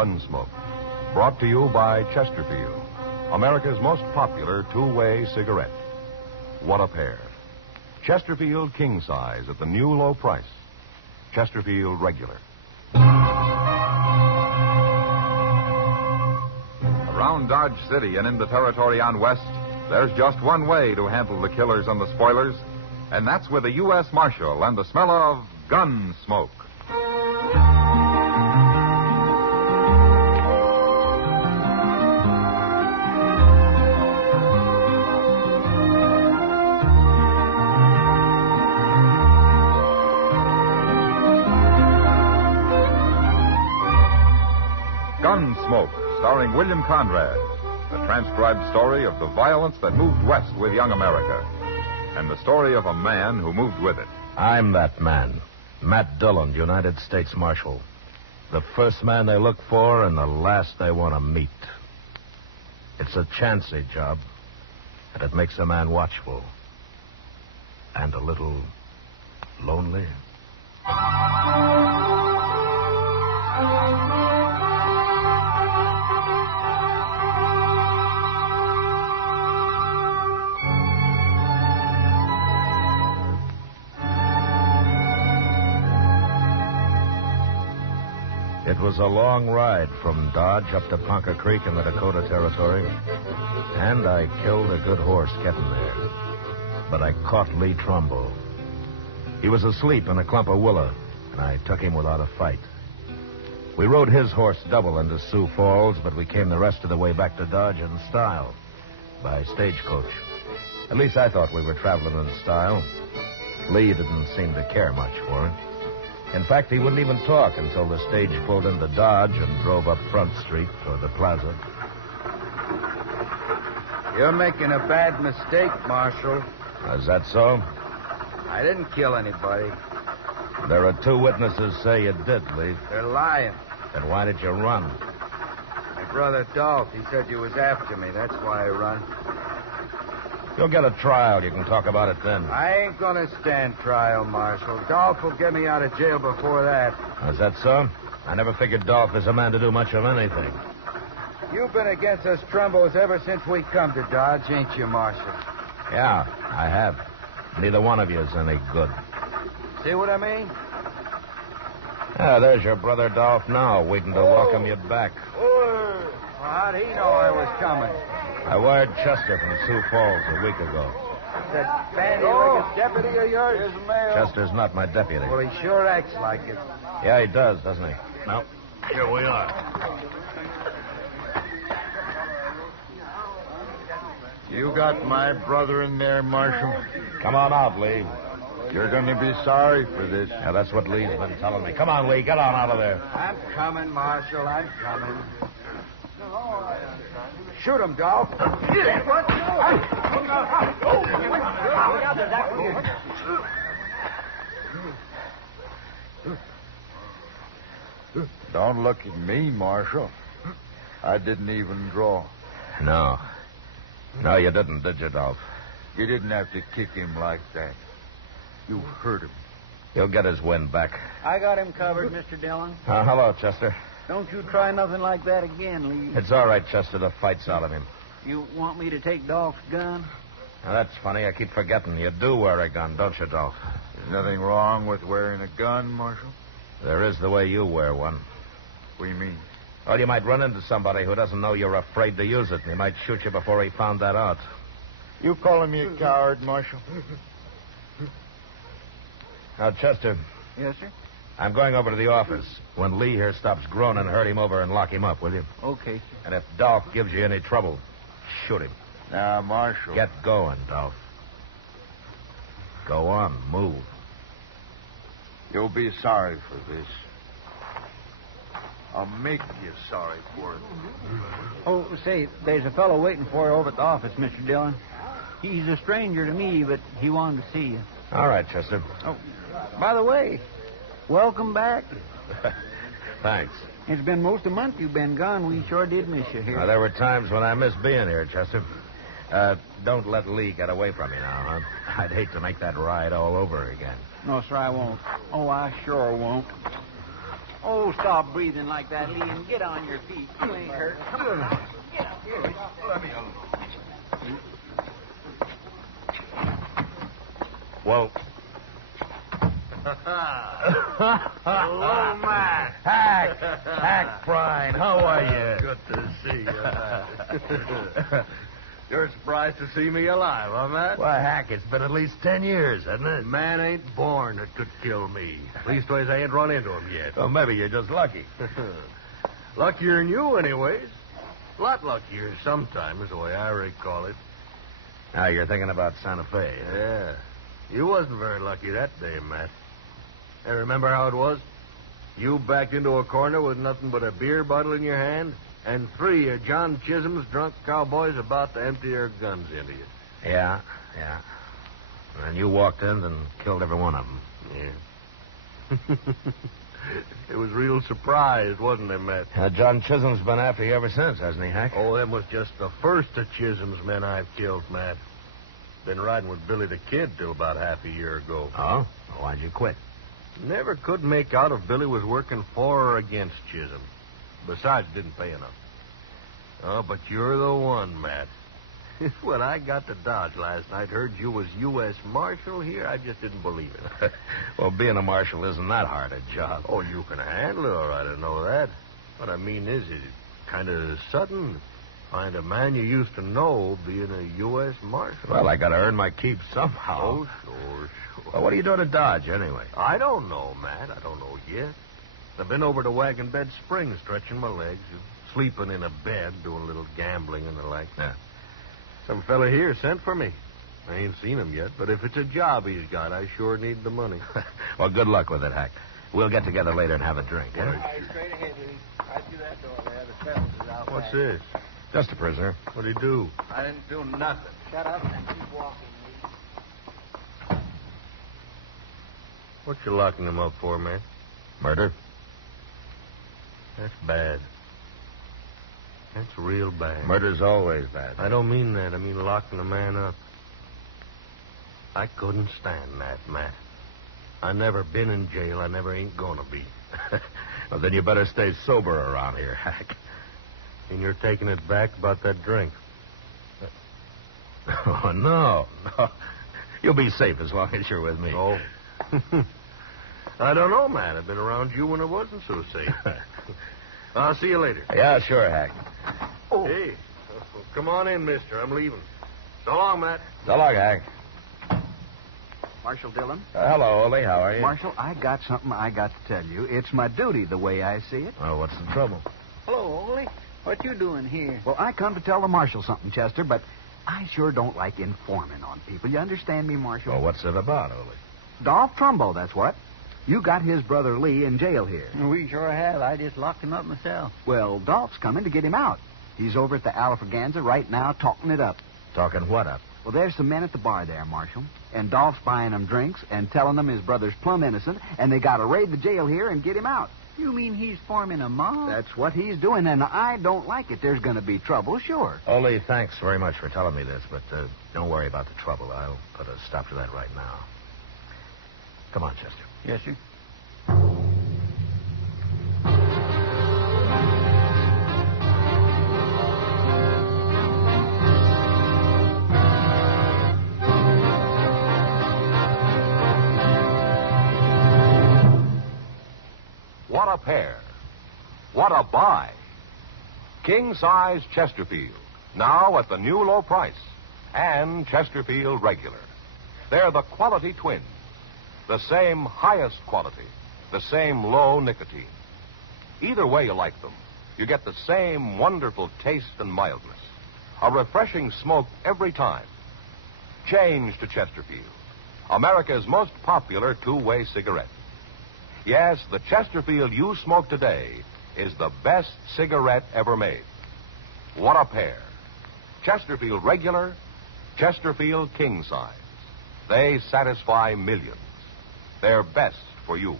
Gunsmoke. Brought to you by Chesterfield, America's most popular two-way cigarette. What a pair. Chesterfield King Size at the new low price. Chesterfield Regular. Around Dodge City and in the territory on West, there's just one way to handle the killers and the spoilers, and that's with a U.S. Marshal and the smell of Gunsmoke. Gunsmoke, starring William Conrad, the transcribed story of the violence that moved west with young America, and the story of a man who moved with it. I'm that man, Matt Dillon, United States Marshal. The first man they look for and the last they want to meet. It's a chancy job, and it makes a man watchful. And a little lonely. It was a long ride from Dodge up to Ponca Creek in the Dakota Territory, and I killed a good horse getting there. But I caught Lee Trumbull. He was asleep in a clump of willow, and I took him without a fight. We rode his horse double into Sioux Falls, but we came the rest of the way back to Dodge in style, by stagecoach. At least I thought we were traveling in style. Lee didn't seem to care much for it. In fact, he wouldn't even talk until the stage pulled into Dodge and drove up Front Street toward the plaza. You're making a bad mistake, Marshal. Is that so? I didn't kill anybody. There are two witnesses say you did, Lee. They're lying. Then why did you run? My brother Dolph, he said you was after me. That's why I run. You'll get a trial. You can talk about it then. I ain't gonna stand trial, Marshal. Dolph will get me out of jail before that. Is that so? I never figured Dolph is a man to do much of anything. You've been against us Trumbos ever since we come to Dodge, ain't you, Marshal? Yeah, I have. Neither one of you is any good. See what I mean? Yeah, there's your brother Dolph now, waiting to welcome you back. Well, how'd he know I was coming? I wired Chester from Sioux Falls a week ago. That bandy-legged deputy of yours? Here's the mail. Chester's not my deputy. Well, he sure acts like it. Yeah, he does, doesn't he? No. Here we are. You got my brother in there, Marshal? Come on out, Lee. You're going to be sorry for this. Yeah, that's what Lee's been telling me. Come on, Lee. Get on out of there. I'm coming, Marshal. I'm coming. Shoot him, Dolph. What? Don't look at me, Marshal. I didn't even draw. No. No, you didn't, did you, Dolph? You didn't have to kick him like that. You hurt him. He'll get his wind back. I got him covered, Mr. Dillon. Hello, Chester. Don't you try nothing like that again, Lee. It's all right, Chester. The fight's out of him. You want me to take Dolph's gun? Now, that's funny. I keep forgetting. You do wear a gun, don't you, Dolph? There's nothing wrong with wearing a gun, Marshal. There is the way you wear one. What do you mean? Well, you might run into somebody who doesn't know you're afraid to use it, and he might shoot you before he found that out. You calling me a coward, Marshal? Now, Chester. Yes, sir? I'm going over to the office. When Lee here stops groaning, herd him over and lock him up, will you? Okay, sir. And if Dolph gives you any trouble, shoot him. Now, Marshal. Get going, Dolph. Go on, move. You'll be sorry for this. I'll make you sorry for it. Oh, say, there's a fellow waiting for you over at the office, Mr. Dillon. He's a stranger to me, but he wanted to see you. All right, Chester. Oh, by the way, welcome back. Thanks. It's been most a month you've been gone. We sure did miss you here. There were times when I missed being here, Chester. Don't let Lee get away from you now, huh? I'd hate to make that ride all over again. No, sir, I won't. Oh, I sure won't. Oh, stop breathing like that, Lee, and get on your feet. You ain't hurt. Come on. Get up here. Let me alone. Well. Hello, Matt. Hack, Prine. How are you? Good to see you. You're surprised to see me alive, huh, Matt? Why, Hack, it's been at least 10 years, hasn't it? Man ain't born that could kill me. Leastways, I ain't run into him yet. Well, maybe you're just lucky. Luckier than you, anyways. A lot luckier sometimes, the way I recall it. Now you're thinking about Santa Fe. Huh? Yeah. You wasn't very lucky that day, Matt. Hey, remember how it was? You backed into a corner with nothing but a beer bottle in your hand, and 3 of John Chisholm's drunk cowboys about to empty their guns into you. Yeah. And you walked in and killed every one of them. Yeah. It was real surprised, wasn't it, Matt? John Chisholm's been after you ever since, hasn't he, Hack? Oh, them was just the first of Chisholm's men I've killed, Matt. Been riding with Billy the Kid till about half a year ago. Oh? Well, why'd you quit? Never could make out if Billy was working for or against Chisholm. Besides, didn't pay enough. Oh, but you're the one, Matt. When I got to Dodge last night, heard you was U.S. Marshal here, I just didn't believe it. Well, being a marshal isn't that hard a job. Oh, you can handle it all right, I know that. What I mean is, it's kind of sudden. Find a man you used to know being a U.S. Marshal. Well, I got to earn my keep somehow. Oh, sure. Well, what are you doing at Dodge, anyway? I don't know, Matt. I don't know yet. I've been over to Wagon Bed Springs, stretching my legs, sleeping in a bed, doing a little gambling and the like. Yeah. Some fella here sent for me. I ain't seen him yet, but if it's a job he's got, I sure need the money. Well, good luck with it, Hack. We'll get together later and have a drink, huh? Straight ahead, Lee. Right through that door there. The fellas is out What's back. this? Just a prisoner. What'd he do? I didn't do nothing. Shut up and keep walking, Lee. What you locking him up for, man? Murder? That's bad. That's real bad. Murder's always bad. I don't mean that. I mean locking a man up. I couldn't stand that, Matt. I never been in jail. I never ain't gonna be. Well, then you better stay sober around here, Hack. And you're taking it back about that drink. Oh, no. You'll be safe as long as you're with me. Oh. I don't know, man. I've been around you when it wasn't so safe. I'll see you later. Yeah, sure, Hack. Oh. Hey, come on in, mister. I'm leaving. So long, Matt. So long, Hack. Marshal Dillon? Hello, Ole. How are you? Marshal, I got something I got to tell you. It's my duty, the way I see it. Oh, what's the trouble? Hello, Ole. What you doing here? Well, I come to tell the Marshal something, Chester, but I sure don't like informing on people. You understand me, Marshal? Well, what's it about, Ole? Dolph Trumbo, that's what. You got his brother Lee in jail here. We sure have. I just locked him up myself. Well, Dolph's coming to get him out. He's over at the Alfraganza right now talking it up. Talking what up? Well, there's some men at the bar there, Marshal. And Dolph's buying them drinks and telling them his brother's plumb innocent, and they got to raid the jail here and get him out. You mean he's forming a mob? That's what he's doing, and I don't like it. There's going to be trouble, sure. Ole, thanks very much for telling me this, but don't worry about the trouble. I'll put a stop to that right now. Come on, Chester. Yes, sir. What a pair. What a buy. King-size Chesterfield, now at the new low price. And Chesterfield Regular. They're the quality twins. The same highest quality. The same low nicotine. Either way you like them, you get the same wonderful taste and mildness. A refreshing smoke every time. Change to Chesterfield, America's most popular two-way cigarette. Yes, the Chesterfield you smoke today is the best cigarette ever made. What a pair. Chesterfield Regular, Chesterfield King Size. They satisfy millions. They're best for you.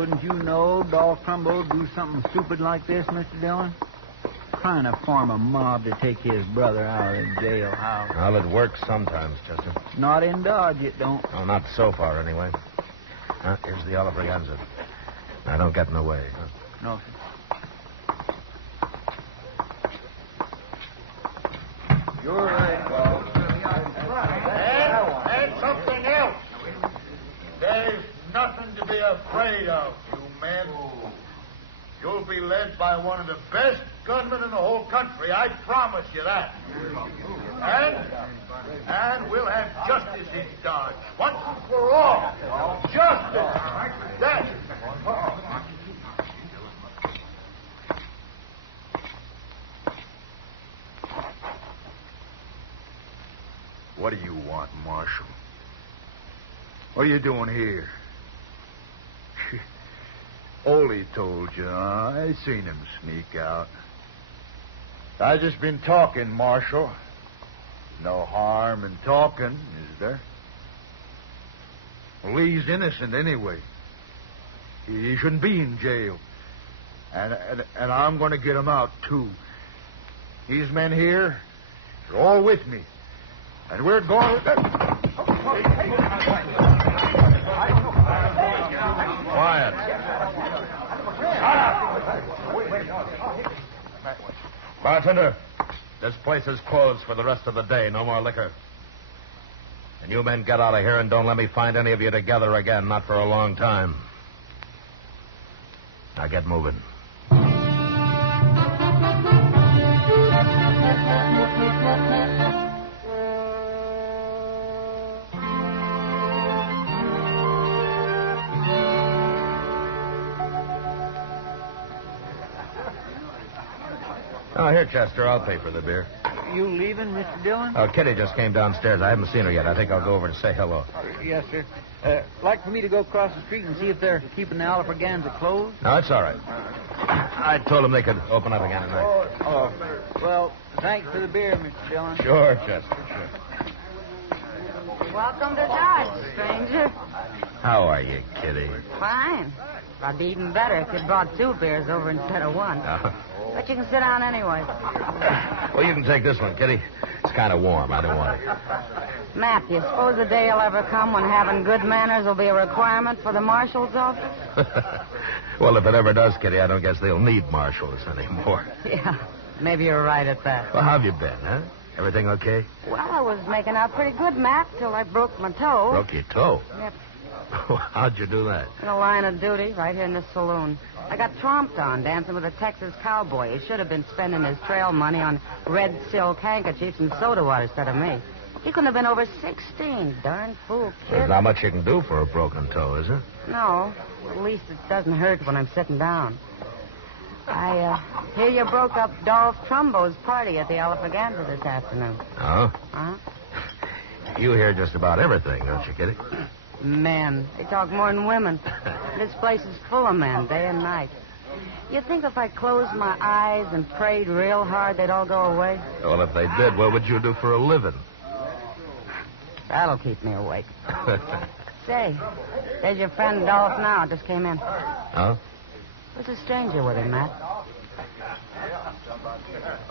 Wouldn't you know Dolph Trumbo do something stupid like this, Mr. Dillon? Trying to form a mob to take his brother out of the jailhouse. Well, it works sometimes, Chester. Not in Dodge, it don't. Well, not so far, anyway. Here's the Oliver. Now, don't get in the way. No, sir. You're right, Bob. And something else. There's nothing to be afraid of, you men. You'll be led by one of the best gunmen in the whole country. I promise you that. And we'll have justice in Dodge. Once and for all. Justice. That's it. What do you want, Marshal? What are you doing here? Ole told you, huh? I seen him sneak out. I just been talking, Marshal. No harm in talking, is there? Well, he's innocent anyway. He shouldn't be in jail. And I'm going to get him out, too. These men here are all with me. And we're going... Quiet. Bartender, this place is closed for the rest of the day. No more liquor. And you men get out of here and don't let me find any of you together again. Not for a long time. Now get moving. Oh, here, Chester. I'll pay for the beer. You leaving, Mr. Dillon? Oh, Kitty just came downstairs. I haven't seen her yet. I think I'll go over and say hello. Yes, sir. Like for me to go across the street and see if they're keeping the Alfraganza closed? No, it's all right. I told them they could open up again tonight. Oh, well, thanks for the beer, Mr. Dillon. Sure, Chester, sure. Welcome to Dodge, stranger. How are you, Kitty? Fine. I'd be even better if you'd brought 2 beers over instead of 1. But you can sit down anyway. Well, you can take this one, Kitty. It's kind of warm. I don't want it. Matt, do you suppose the day will ever come when having good manners will be a requirement for the marshal's office? Well, if it ever does, Kitty, I don't guess they'll need marshals anymore. Yeah, maybe you're right at that. Well, how have you been, huh? Everything okay? Well, I was making out pretty good, Matt, till I broke my toe. Broke your toe? Yep. How'd you do that? In a line of duty, right here in this saloon. I got tromped on dancing with a Texas cowboy. He should have been spending his trail money on red silk handkerchiefs and soda water instead of me. He couldn't have been over 16. Darn fool kid. There's not much you can do for a broken toe, is there? No. At least it doesn't hurt when I'm sitting down. I hear you broke up Dolph Trumbo's party at the Alfraganza this afternoon. Oh? Huh? You hear just about everything, don't you, Kitty? Men. They talk more than women. This place is full of men, day and night. You think if I closed my eyes and prayed real hard, they'd all go away? Well, if they did, what would you do for a living? That'll keep me awake. Say, there's your friend Dolph now. Just came in. Huh? There's a stranger with him, Matt.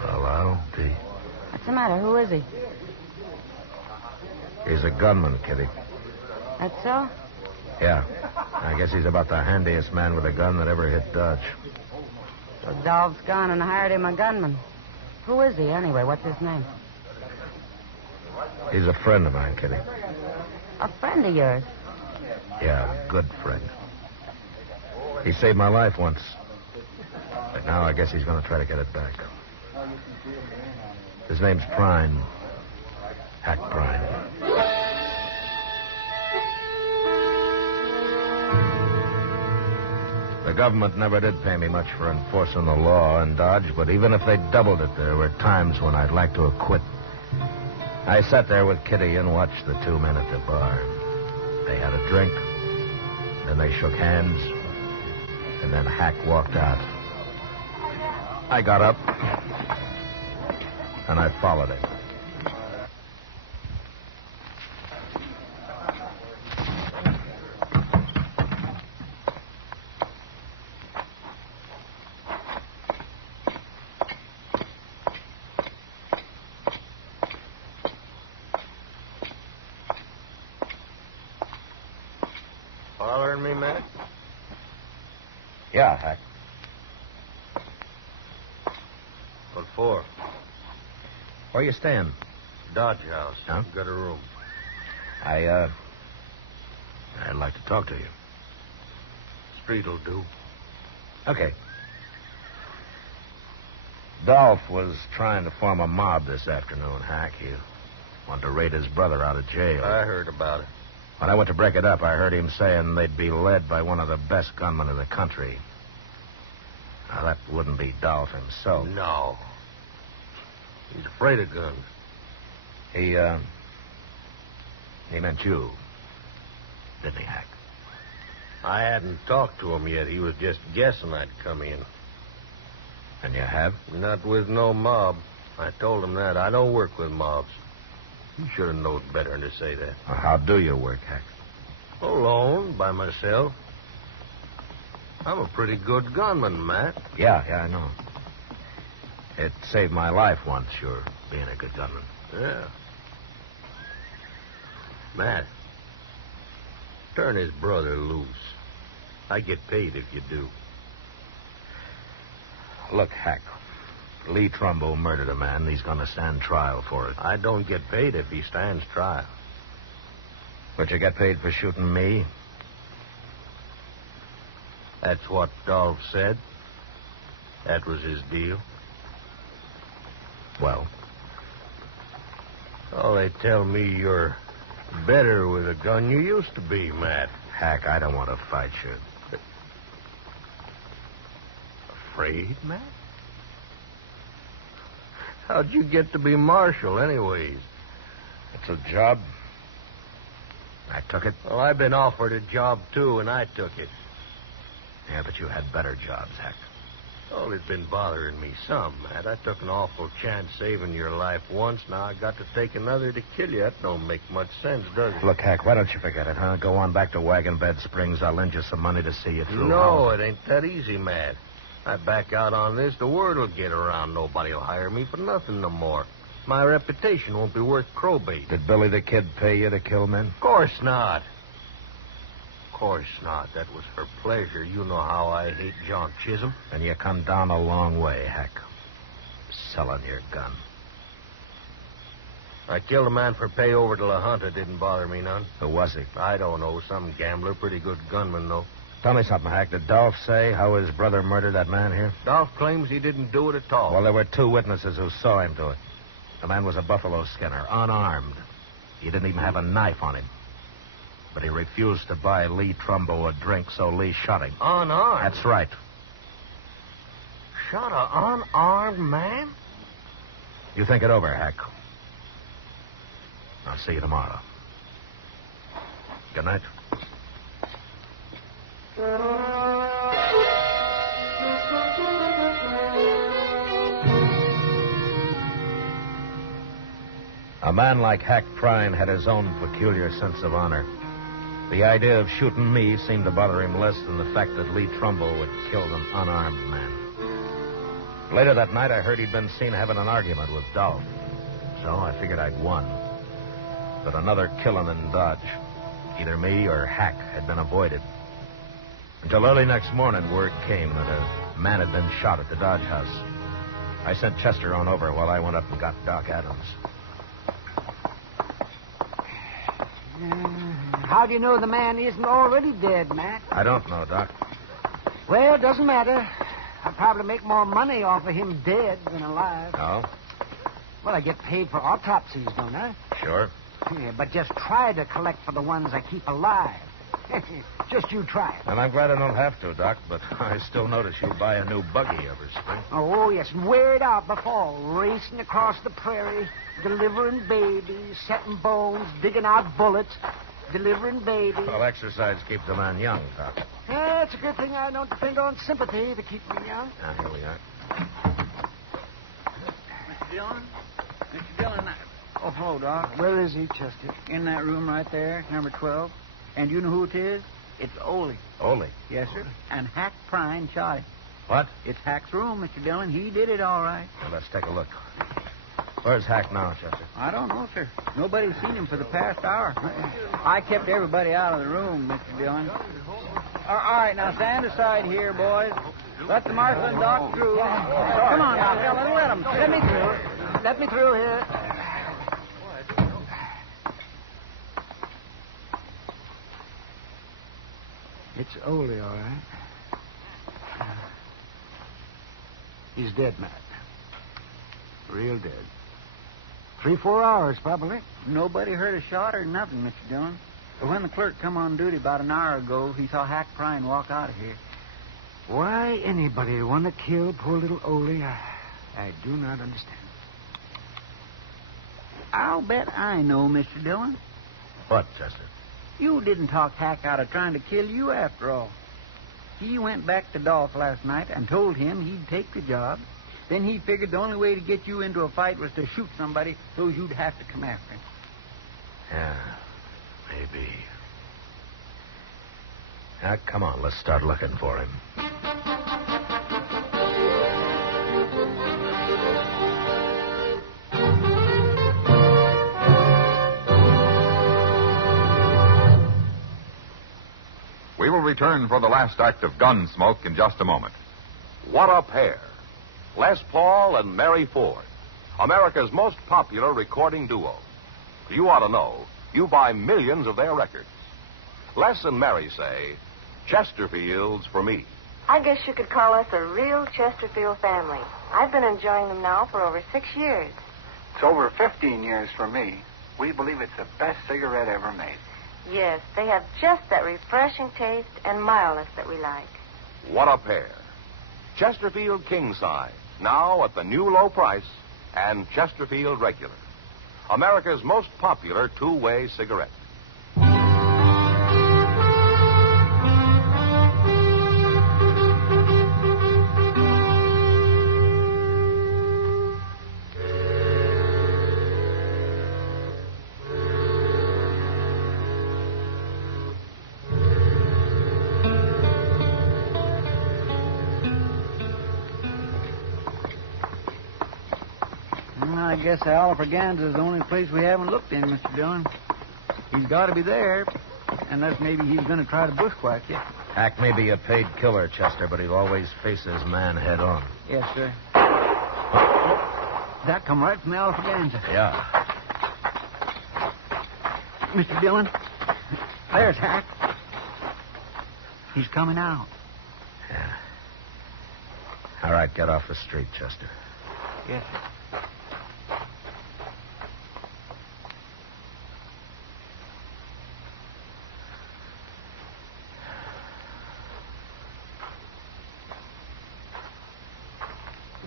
Well, I'll be. What's the matter? Who is he? He's a gunman, Kitty. That's so? Yeah. I guess he's about the handiest man with a gun that ever hit Dodge. So Dolph's gone and hired him a gunman. Who is he, anyway? What's his name? He's a friend of mine, Kitty. A friend of yours? Yeah, a good friend. He saved my life once. But now I guess he's going to try to get it back. His name's Prine. Hack Prine. The government never did pay me much for enforcing the law in Dodge, but even if they doubled it, there were times when I'd like to have quit. I sat there with Kitty and watched the 2 men at the bar. They had a drink, then they shook hands, and then Hack walked out. I got up, and I followed him. Following me, Matt? Yeah, Hack. What for? Where you staying? Dodge House. Huh? Got a room. I'd like to talk to you. Street'll do. Okay. Dolph was trying to form a mob this afternoon, Hack. He wanted to raid his brother out of jail. I heard about it. When I went to break it up, I heard him saying they'd be led by one of the best gunmen in the country. Now, that wouldn't be Dolph himself. No. He's afraid of guns. He meant you. Didn't he, Hack? I hadn't talked to him yet. He was just guessing I'd come in. And you have? Not with no mob. I told him that. I don't work with mobs. You should have known better than to say that. Well, how do you work, Hack? Alone, by myself. I'm a pretty good gunman, Matt. Yeah, I know. It saved my life once, sure, being a good gunman. Yeah. Matt, turn his brother loose. I get paid if you do. Look, Hack, Lee Trumbo murdered a man. He's going to stand trial for it. I don't get paid if he stands trial. But you get paid for shooting me? That's what Dolph said. That was his deal. Well? Oh, they tell me you're better with a gun you used to be, Matt. Hack, I don't want to fight you. Afraid, Matt? How'd you get to be marshal, anyways? It's a job. I took it. Well, I've been offered a job, too, and I took it. Yeah, but you had better jobs, Hack. Oh, it's been bothering me some, Matt. I took an awful chance saving your life once. Now I got to take another to kill you. That don't make much sense, does it? Look, Hack, why don't you forget it, huh? Go on back to Wagon Bed Springs. I'll lend you some money to see you through. No, it ain't that easy, Matt. I back out on this, the word will get around. Nobody'll hire me for nothing no more. My reputation won't be worth crowbait. Did Billy the Kid pay you to kill men? Of course not. Of course not. That was for pleasure. You know how I hate John Chisholm. And you come down a long way, Hack. Selling your gun. I killed a man for pay over to La Junta. Didn't bother me none. Who was he? I don't know. Some gambler. Pretty good gunman, though. Tell me something, Hack. Did Dolph say how his brother murdered that man here? Dolph claims he didn't do it at all. Well, there were 2 witnesses who saw him do it. The man was a buffalo skinner, unarmed. He didn't even have a knife on him. But he refused to buy Lee Trumbo a drink, so Lee shot him. Unarmed? That's right. Shot an unarmed man? You think it over, Hack. I'll see you tomorrow. Good night. A man like Hack Prine had his own peculiar sense of honor. The idea of shooting me seemed to bother him less than the fact that Lee Trumbo had killed an unarmed man. Later that night, I heard he'd been seen having an argument with Dolph. So I figured I'd won. But another killing in Dodge, either me or Hack, had been avoided. Until early next morning, word came that a man had been shot at the Dodge House. I sent Chester on over while I went up and got Doc Adams. How do you know the man isn't already dead, Matt? I don't know, Doc. Well, it doesn't matter. I'd probably make more money off of him dead than alive. Oh? Well, I get paid for autopsies, don't I? Sure. Yeah, but just try to collect for the ones I keep alive. Just you try it. And I'm glad I don't have to, Doc, but I still notice you buy a new buggy every spring. Oh, yes, and wear it out before. Racing across the prairie, delivering babies, setting bones, digging out bullets, delivering babies. Well, exercise keeps a man young, Doc. Yeah, it's a good thing I don't depend on sympathy to keep me young. Now, here we are. Mr. Dillon? Mr. Dillon, Oh, hello, Doc. Where is he, Chester? in that room right there, number 12. And you know who it is? It's Ole. Ole. Yes, sir. And Hack Prine shot him. What? It's Hack's room, Mr. Dillon. He did it all right. Well, let's take a look. Where's Hack now, Chester? I don't know, sir. Nobody's seen him for the past hour. I kept everybody out of the room, Mr. Dillon. All right, now stand aside here, boys. Let the marshal and doc through. Come on now, fella. Let them. Let me through. Let me through here. It's Ole, all right. He's dead, Matt. Real dead. 3-4 hours, probably. Nobody heard a shot or nothing, Mr. Dillon. But when the clerk come on duty about an hour ago, he saw Hack Prine walk out of here. Why anybody would want to kill poor little Ole, I do not understand. I'll bet I know, Mr. Dillon. What, Chester? You didn't talk Hack out of trying to kill you after all. He went back to Dolph last night and told him he'd take the job. Then he figured the only way to get you into a fight was to shoot somebody so you'd have to come after him. Yeah, maybe. Now, come on, let's start looking for him. We will return for the last act of Gunsmoke in just a moment. What a pair. Les Paul and Mary Ford, America's most popular recording duo. You ought to know, you buy millions of their records. Les and Mary say, Chesterfields for me. I guess you could call us a real Chesterfield family. I've been enjoying them now for over 6 years. It's over 15 years for me. We believe it's the best cigarette ever made. Yes, they have just that refreshing taste and mildness that we like. What a pair. Chesterfield King Size, now at the new low price, and Chesterfield Regular, America's most popular two-way cigarette. I guess Alfraganza is the only place we haven't looked in, Mr. Dillon. He's got to be there, unless maybe he's going to try to bushwhack you. Hack may be a paid killer, Chester, but he'll always face his man head on. Yes, sir. That come right from the Alfraganza. Yeah. Mr. Dillon, there's Hack. He's coming out. Yeah. All right, get off the street, Chester. Yes, sir.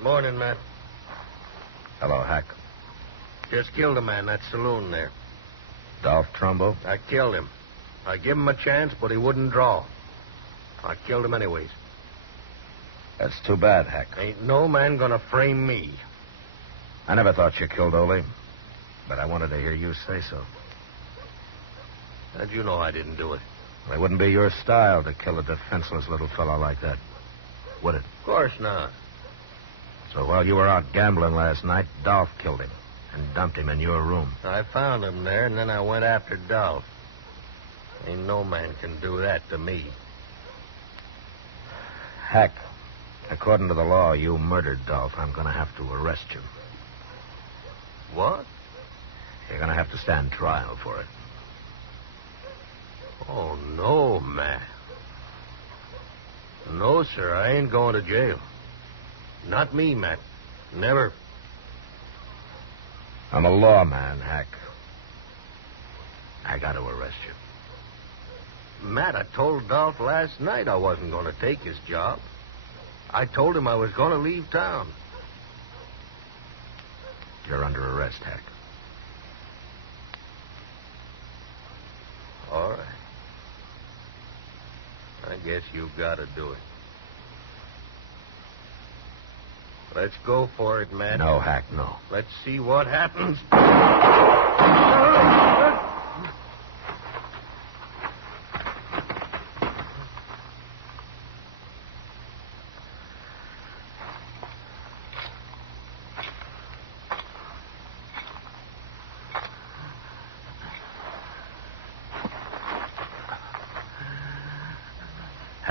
Morning, Matt. Hello, Hack. Just killed a man, that saloon there. Dolph Trumbo? I killed him. I gave him a chance, but he wouldn't draw. I killed him anyways. That's too bad, Hack. Ain't no man gonna frame me. I never thought you killed Ole, but I wanted to hear you say so. How'd you know I didn't do it? It wouldn't be your style to kill a defenseless little fellow like that, would it? Of course not. So while you were out gambling last night, Dolph killed him and dumped him in your room. I found him there, and then I went after Dolph. Ain't no man can do that to me. Hack, according to the law, you murdered Dolph. I'm going to have to arrest you. What? You're going to have to stand trial for it. Oh, no, Matt. No, sir, I ain't going to jail. Not me, Matt. Never. I'm a lawman, Hack. I got to arrest you. Matt, I told Dolph last night I wasn't going to take his job. I told him I was going to leave town. You're under arrest, Hack. All right. I guess you've got to do it. Let's go for it, Matt. No, Hack, no. Let's see what happens.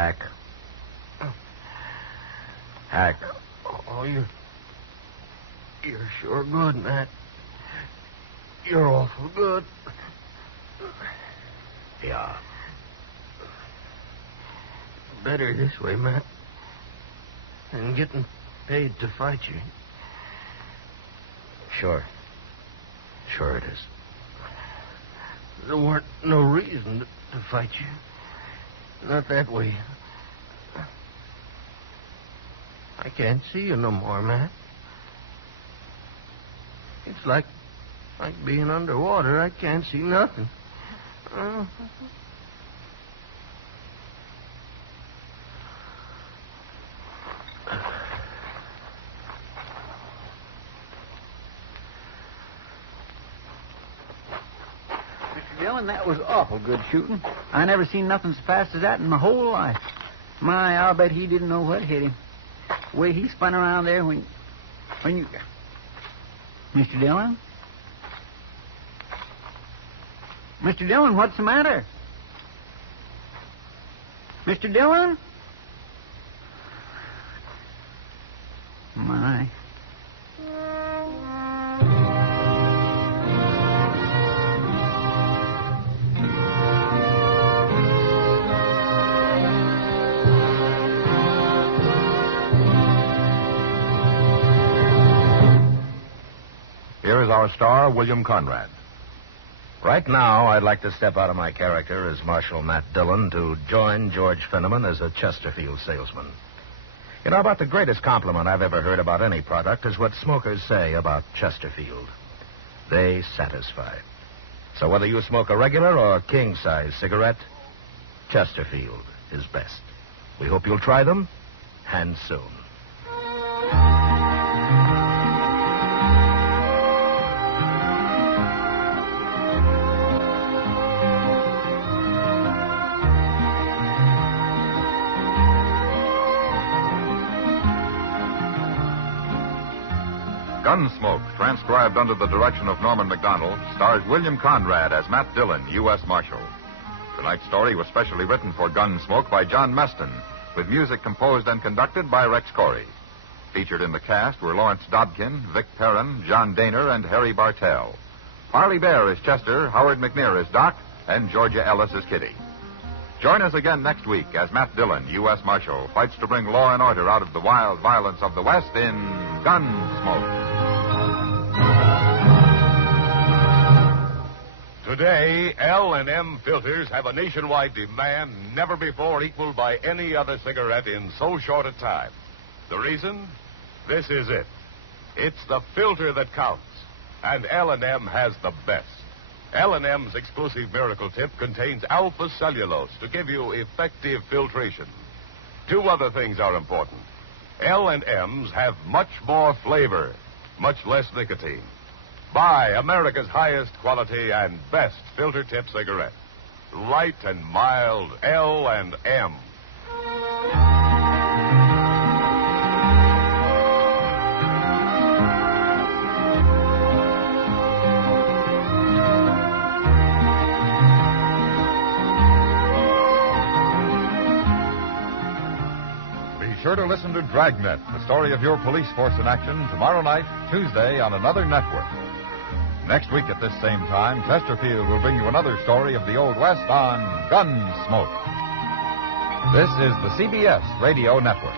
Hack. Hack. Oh, you're sure good, Matt. You're awful good. Yeah. Better this way, Matt. Than getting paid to fight you. Sure. Sure it is. There weren't no reason to fight you. Not that way. I can't see you no more, Matt. It's like being underwater. I can't see nothing. Dillon, that was awful good shooting. I never seen nothing so fast as that in my whole life. My, I'll bet he didn't know what hit him. The way he spun around there when you... Mr. Dillon? Mr. Dillon, what's the matter? Mr. Dillon? My... Here is our star, William Conrad. Right now, I'd like to step out of my character as Marshal Matt Dillon to join George Fenneman as a Chesterfield salesman. You know, about the greatest compliment I've ever heard about any product is what smokers say about Chesterfield. They satisfy. So whether you smoke a regular or king-size cigarette, Chesterfield is best. We hope you'll try them, and soon. Gunsmoke, transcribed under the direction of Norman Macdonnell, stars William Conrad as Matt Dillon, U.S. Marshal. Tonight's story was specially written for Gunsmoke by John Meston, with music composed and conducted by Rex Corey. Featured in the cast were Lawrence Dodkin, Vic Perrin, John Daner, and Harry Bartell. Parley Bear is Chester, Howard McNear is Doc, and Georgia Ellis is Kitty. Join us again next week as Matt Dillon, U.S. Marshal, fights to bring law and order out of the wild violence of the West in Gunsmoke. Today, L&M filters have a nationwide demand never before equaled by any other cigarette in so short a time. The reason? This is it. It's the filter that counts, and L&M has the best. L&M's exclusive Miracle Tip contains alpha cellulose to give you effective filtration. Two other things are important. L&M's have much more flavor, much less nicotine. Buy America's highest quality and best filter tip cigarette. Light and mild L&M. Be sure to listen to Dragnet, the story of your police force in action, tomorrow night, Tuesday, on another network. Next week at this same time, Chesterfield will bring you another story of the Old West on Gunsmoke. This is the CBS Radio Network.